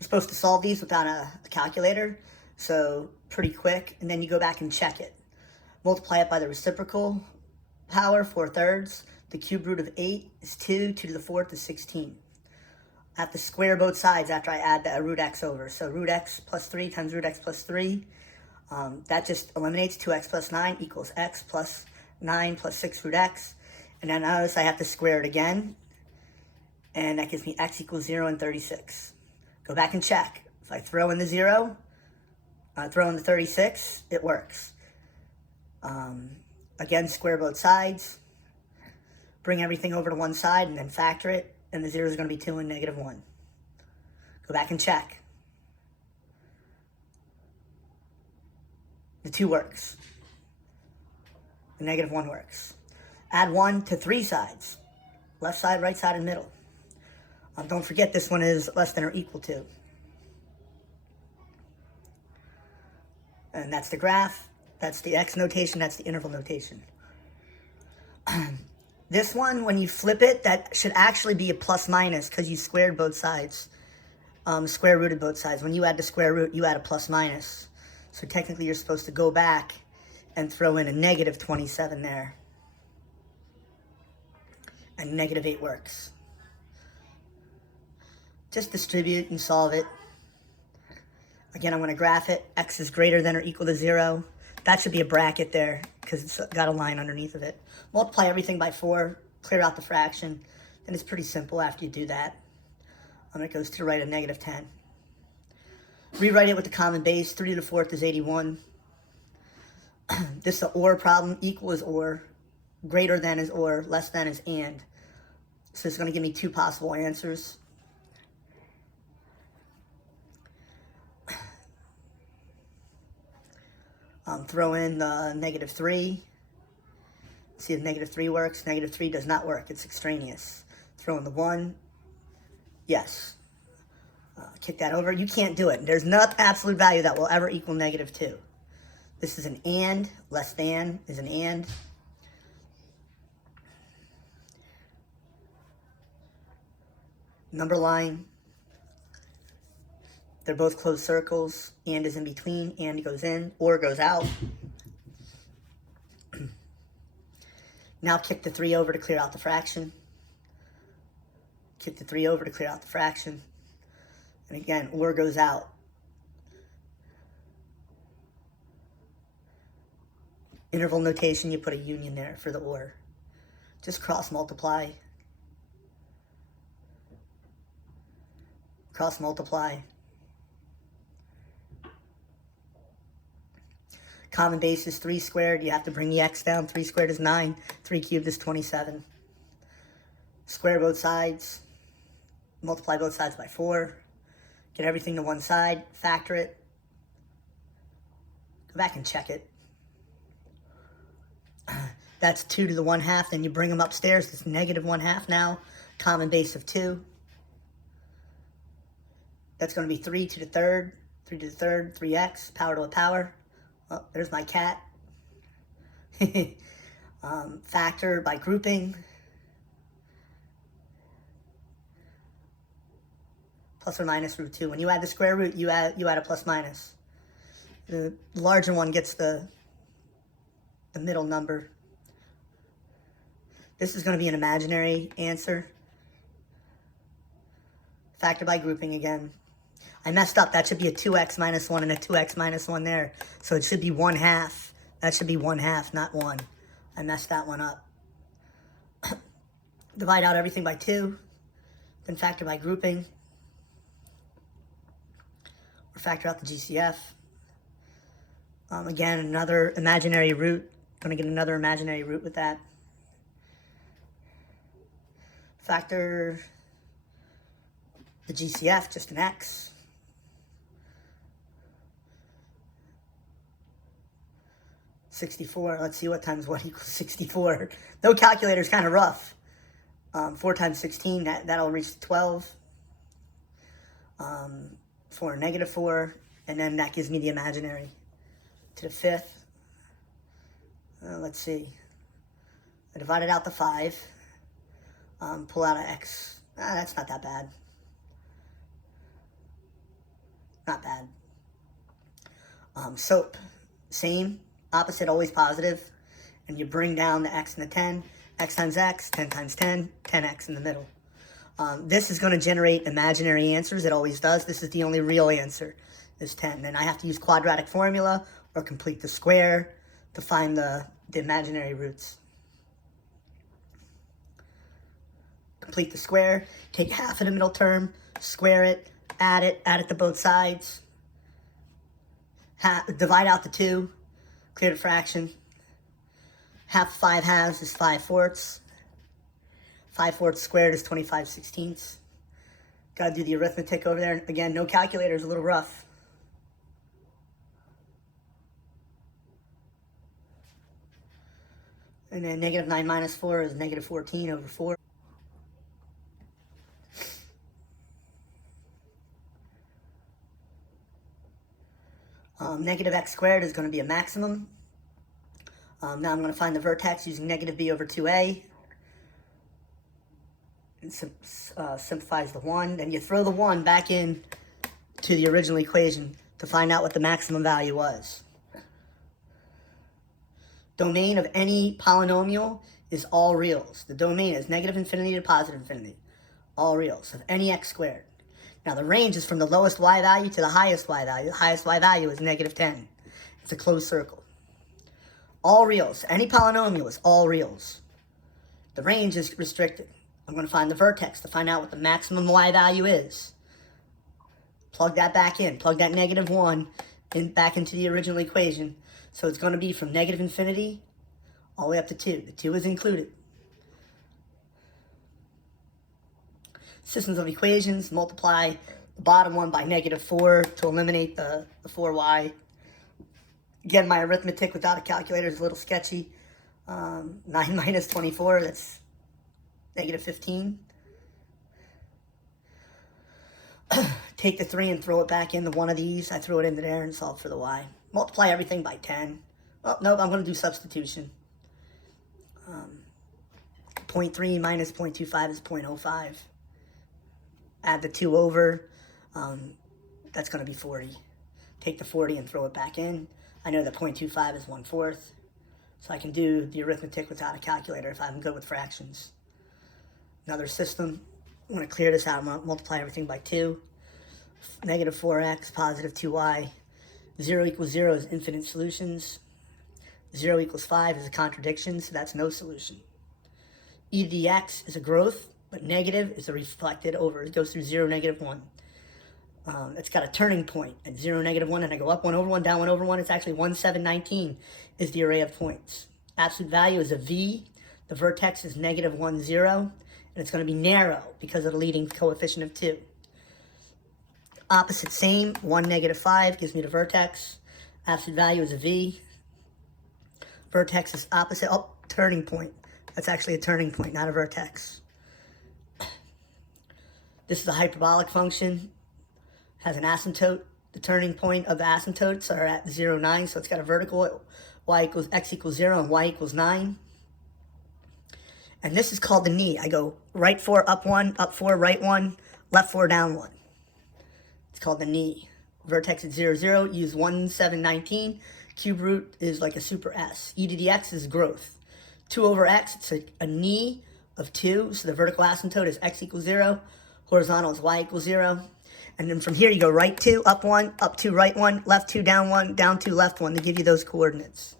You're supposed to solve these without a calculator, so pretty quick, and then you go back and check it. Multiply it by the reciprocal power, 4/3. The cube root of 8 is 2. 2 to the 4th is 16. I have to square both sides after I add the root x over. So root x plus 3 times root x plus 3. That just eliminates 2x plus 9 equals x plus 9 plus 6 root x. And then notice I have to square it again. And that gives me x equals 0 and 36. Go back and check. If I throw in the 0, throw in the 36, it works. Again, square both sides. Bring everything over to one side and then factor it. And the 0 is going to be 2 and negative 1. Go back and check. The 2 works. The negative 1 works. Add 1 to 3 sides. Left side, right side, and middle. Don't forget this one is less than or equal to. And that's the graph. That's the x notation. That's the interval notation. This one, when you flip it, that should actually be a plus minus because you squared both sides. Square rooted both sides. When you add the square root, you add a plus minus. So technically you're supposed to go back and throw in a negative 27 there. And negative 8 works. Just distribute and solve it. Again, I'm going to graph it. X is greater than or equal to 0. That should be a bracket there because it's got a line underneath of it. Multiply everything by 4. Clear out the fraction. Then it's pretty simple after you do that. It goes to the right of negative 10. Rewrite it with the common base. 3 to the 4th is 81. This is an or problem. Equal is or. Greater than is or. Less than is and. So it's going to give me 2 possible answers. Throw in the negative 3. See if negative 3 works. Negative 3 does not work. It's extraneous. Throw in the 1. Yes. Kick that over. You can't do it. There's no absolute value that will ever equal negative 2. This is an and. Less than is an and. Number line. They're both closed circles. And is in between. And goes in. Or goes out. Now kick the 3 over to clear out the fraction. Kick the 3 over to clear out the fraction. And again, or goes out. Interval notation, you put a union there for the or. Just cross multiply. Cross multiply. Common base is 3 squared. You have to bring the x down. 3 squared is 9. 3 cubed is 27. Square both sides. Multiply both sides by 4. Get everything to one side. Factor it. Go back and check it. That's 2 to the 1/2. Then you bring them upstairs. It's negative 1/2 now. Common base of 2. That's going to be 3 to the 3rd. 3 to the 3rd. 3x. Power to a power. Oh, there's my cat. Factor by grouping. Plus or minus root 2. When you add the square root, you add a plus minus. The larger one gets the middle number. This is going to be an imaginary answer. Factor by grouping again. I messed up. That should be a 2x minus 1 and a 2x minus 1 there. So it should be 1/2. That should be 1/2, not 1. I messed that one up. Divide out everything by 2. Then factor by grouping. Or factor out the GCF. Again, another imaginary root. Going to get another imaginary root with that. Factor the GCF, just an x. (64). Let's see what times what equals 64. No calculator is kind of rough. 4 times 16, that'll reach 12. 4 negative 4, and then that gives me the imaginary to the 5th. Let's see. I divided out the 5. Pull out an x. That's not that bad. not bad. SOAP, same, opposite, always positive, and you bring down the x and the 10, x times x, 10 times 10, 10x in the middle. This is going to generate imaginary answers. It always does. This is the only real answer, is 10. Then I have to use quadratic formula or complete the square to find the imaginary roots. Complete the square, take half of the middle term, square it, add it to both sides, divide out the 2, clear the fraction. Half 5 halves is 5/4. 5/4 squared is 25/16. Gotta do the arithmetic over there. Again, no calculator is a little rough. And then negative 9 minus 4 is negative 14 over 4. Negative x squared is going to be a maximum. Now I'm going to find the vertex using negative b over 2a. It simplifies the 1. Then you throw the 1 back in to the original equation to find out what the maximum value was. Domain of any polynomial is all reals. The domain is negative infinity to positive infinity. All reals of any x squared. Now the range is from the lowest y value to the highest y value. The highest y value is negative 10. It's a closed circle. All reals. Any polynomial is all reals. The range is restricted. I'm going to find the vertex to find out what the maximum y value is. Plug that back in. Plug that negative 1 back into the original equation. So it's going to be from negative infinity all the way up to 2. The 2 is included. Systems of equations, multiply the bottom one by negative 4 to eliminate the 4y. Again, my arithmetic without a calculator is a little sketchy. 9 minus 24, that's negative 15. Take the 3 and throw it back into one of these. I threw it into there and solve for the y. Multiply everything by 10. Oh, nope, I'm going to do substitution. 0.3 minus 0.25 is 0.05. Add the 2 over. That's going to be 40. Take the 40 and throw it back in. I know that 0.25 is 1/4. So I can do the arithmetic without a calculator if I'm good with fractions. Another system. I'm going to clear this out. I'm going to multiply everything by 2. Negative 4x, positive 2y. 0 equals 0 is infinite solutions. 0 equals 5 is a contradiction, so that's no solution. E to the x is a growth, but negative is a reflected over. It goes through 0, negative 1. It's got a turning point at 0, negative 1, and I go up 1 over 1, down 1 over 1. It's actually 1, 7, 19 is the array of points. Absolute value is a v. The vertex is negative 1, 0, and it's going to be narrow because of the leading coefficient of 2. Opposite same, 1, negative 5 gives me the vertex. Absolute value is a v. Vertex is opposite. Oh, turning point. That's actually a turning point, not a vertex. This is a hyperbolic function. Has an asymptote. The turning point of the asymptotes are at 0, 9, so it's got a vertical x equals 0 and y equals 9. And this is called the knee. I go right 4, up 1, up 4, right 1, left 4, down 1. It's called the knee. Vertex at 0, 0, use 1, 7, 19. Cube root is like a super S. E to the x is growth. 2 over x, it's a knee of 2, so the vertical asymptote is x equals 0. Horizontal is y equals 0. And then from here you go right 2, up 1, up 2, right 1, left 2, down 2, left 1 to give you those coordinates.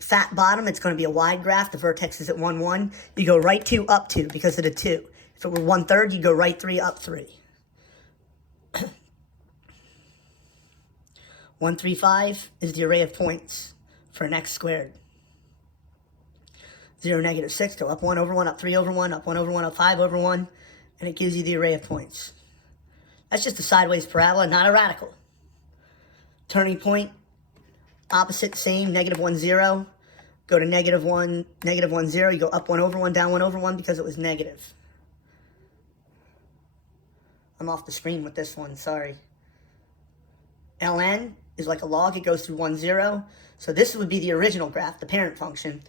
Fat bottom, it's going to be a wide graph. The vertex is at 1, 1. You go right 2, up 2 because of the 2. If it were 1/3, you go right 3, up 3. 135 is the array of points for an x squared. 0, negative 6, go up 1 over 1, up 3 over 1, up 1 over 1, up 5 over 1, and it gives you the array of points. That's just a sideways parabola, not a radical. Turning point, opposite, same, negative 1, 0. Go to negative 1, 0. You go up 1 over 1, down 1 over 1 because it was negative. I'm off the screen with this one, sorry. ln is like a log. It goes through 1, 0. So this would be the original graph, the parent function.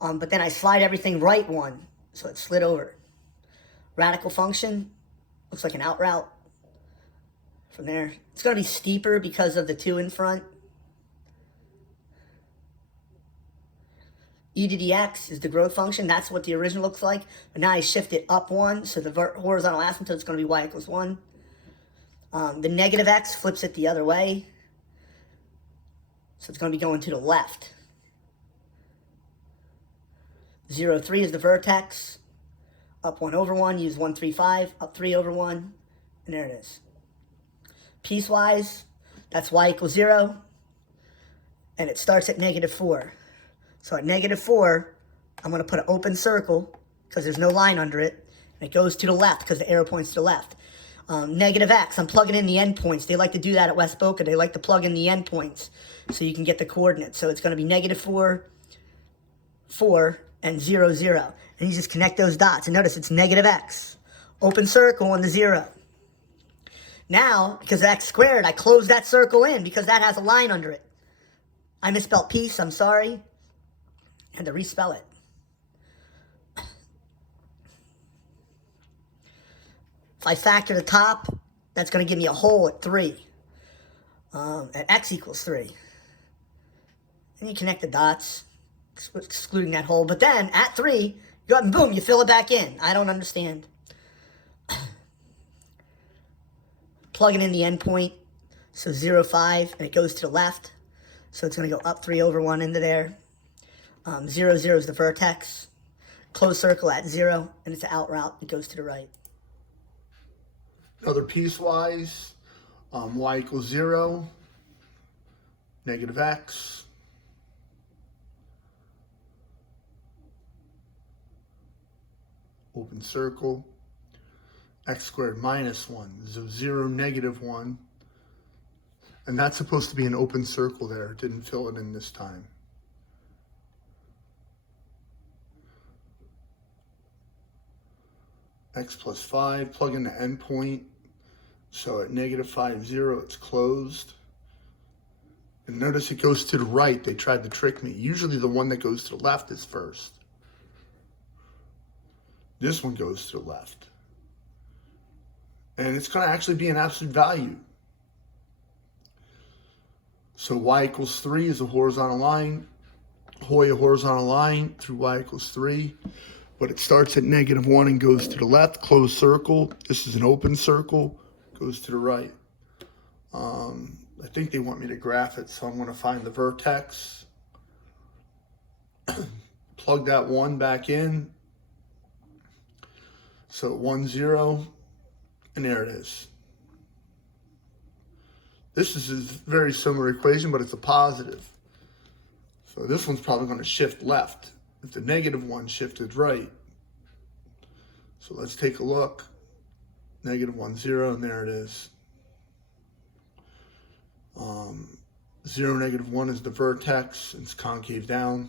But then I slide everything right 1, so it slid over. Radical function looks like an out route. from there. It's going to be steeper because of the 2 in front. E to the x is the growth function. That's what the original looks like. But now I shift it up 1, so the horizontal asymptote is going to be y equals 1. The negative x flips it the other way. So it's going to be going to the left. 0, 3 is the vertex. Up 1 over 1, use 1, 3, 5. Up 3 over 1, and there it is. Piecewise, that's y equals 0. And it starts at negative 4. So at negative 4, I'm going to put an open circle because there's no line under it. And it goes to the left because the arrow points to the left. Negative x, I'm plugging in the endpoints. They like to do that at West Boca. They like to plug in the endpoints so you can get the coordinates. So it's going to be negative 4, 4, and 0, 0. And you just connect those dots. And notice it's negative x. Open circle on the 0. Now, because of x squared, I close that circle in because that has a line under it. I misspelled piece, I'm sorry. I had to respell it. If I factor the top, that's going to give me a hole at 3. At x equals 3. And you connect the dots, excluding that hole. But then, at 3, you go up and boom, you fill it back in. I don't understand. Plugging in the endpoint, so 0, 5, and it goes to the left. So it's going to go up 3 over 1 into there. 0, 0 is the vertex. Closed circle at 0, and it's an out route. It goes to the right. Another piecewise, y equals 0, negative x, open circle, x squared minus 1, so 0, negative 1, and that's supposed to be an open circle there. It didn't fill it in this time. X plus 5, plug in the endpoint. So at negative 5, 0, it's closed. And notice it goes to the right. They tried to trick me. Usually the one that goes to the left is first. This one goes to the left. And it's going to actually be an absolute value. So y equals 3 is a horizontal line. Hoy a horizontal line through y equals 3. But it starts at negative 1 and goes to the left. Closed circle. This is an open circle. Goes to the right. I think they want me to graph it, so I'm going to find the vertex. Plug that 1 back in. So 1, 0, and there it is. This is a very similar equation, but it's a positive. So this one's probably going to shift left. If the negative 1 shifted right. So let's take a look. Negative 1, 0, and there it is. 0, negative 1 is the vertex. It's concave down.